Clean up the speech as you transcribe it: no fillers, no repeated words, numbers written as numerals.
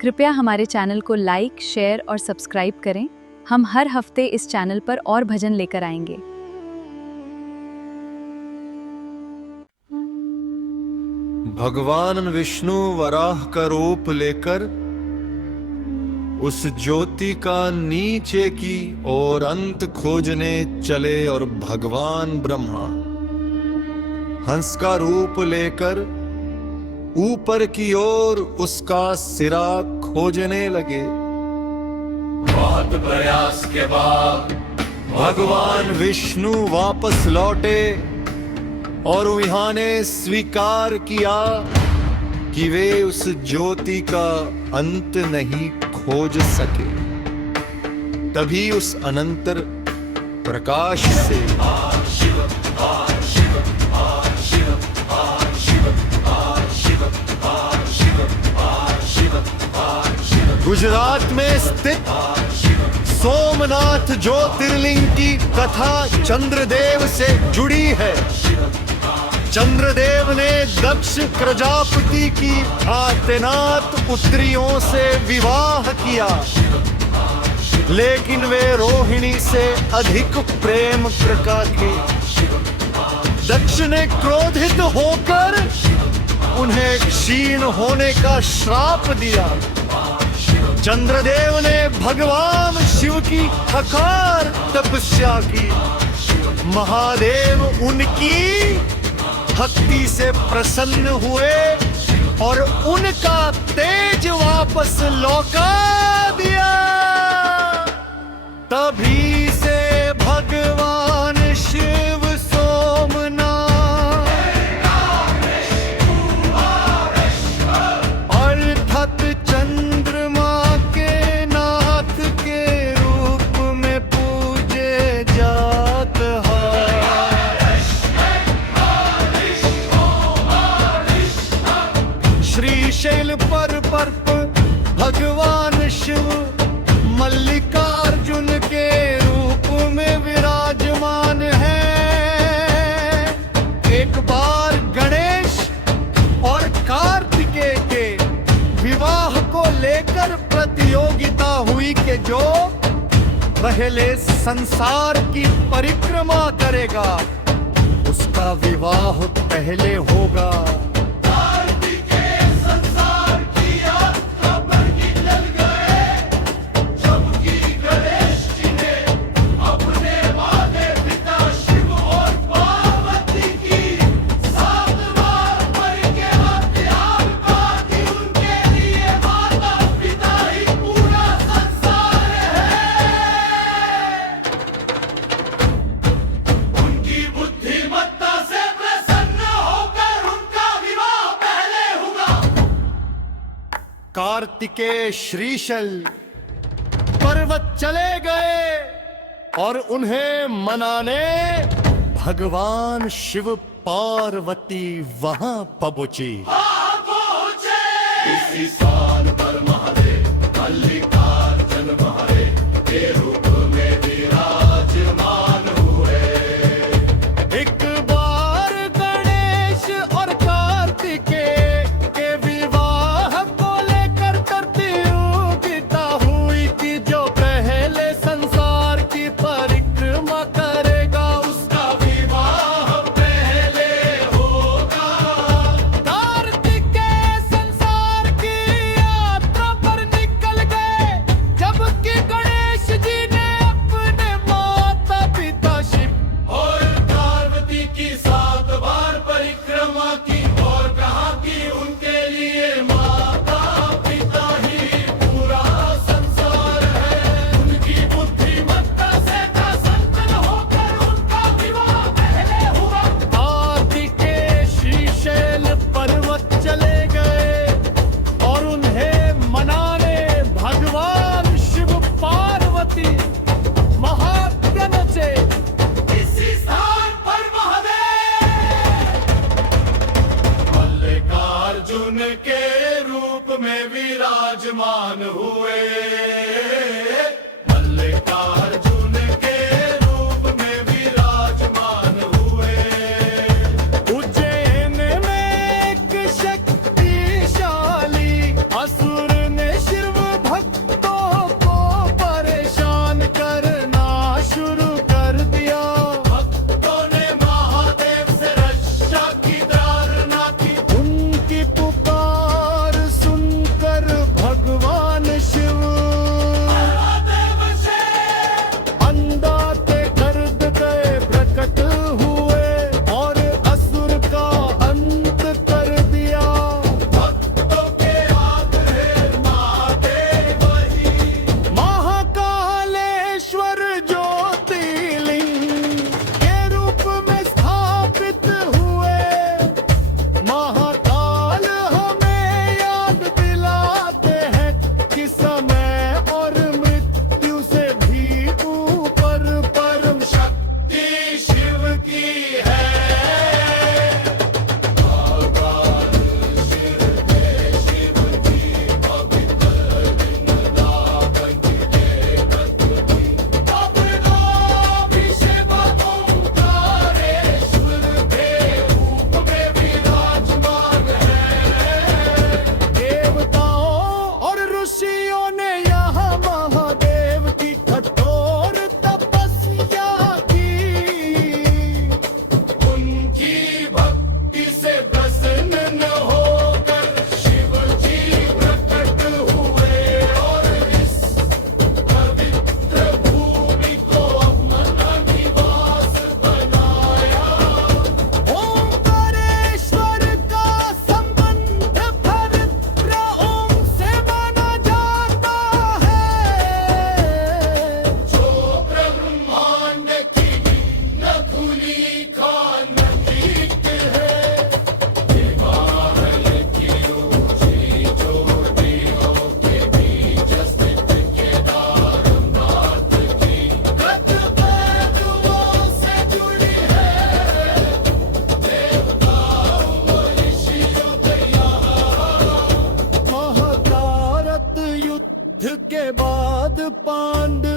कृपया हमारे चैनल को लाइक, शेयर और सब्सक्राइब करें। हम हर हफ्ते इस चैनल पर और भजन लेकर आएंगे। भगवान विष्णु वराह का रूप लेकर उस ज्योति का नीचे की ओर अंत खोजने चले और भगवान ब्रह्मा हंस का रूप लेकर ऊपर की ओर उसका सिरा खोजने लगे। बहुत प्रयास के बाद भगवान विष्णु वापस लौटे और वहां ने स्वीकार किया कि वे उस ज्योति का अंत नहीं खोज सके। तभी उस अनंतर प्रकाश से गुजरात में स्थित सोमनाथ ज्योतिर्लिंग की कथा चंद्रदेव से जुड़ी है। चंद्रदेव ने दक्ष प्रजापति की आदिनाथ पुत्रियों से विवाह किया, लेकिन वे रोहिणी से अधिक प्रेम करते। दक्ष ने क्रोधित होकर उन्हें क्षीण होने का श्राप दिया। चंद्रदेव ने भगवान शिव की अकार तपस्या की। महादेव उनकी भक्ति से प्रसन्न हुए और उनका तेज वापस लौटा दिया। तभी से भगवान शिव अर्थात चंद्रमा के नाथ के रूप में पूजे जात है। श्रीशैल पर भगवान शिव मल्लिकार्जुन के रूप में विराजमान है। एक बार गणेश और कार्तिकेय के विवाह को लेकर प्रतियोगिता हुई कि जो पहले संसार की परिक्रमा करेगा उसका विवाह पहले होगा। कार्तिकेय श्रीशैल पर्वत चले गए और उन्हें मनाने भगवान शिव पार्वती वहां पहुंची। इसी स्थान पर महादेव मल्लिकार्जुन महादेव के रूप में विराजमान हुए। एक बार गणेश और कार्तिकेय के रूप में विराजमान हुए। मल्लिकार्जुन के रूप में विराजमान हुए। उज्जैन में एक शक्तिशाली असुर ने के बाद पांडव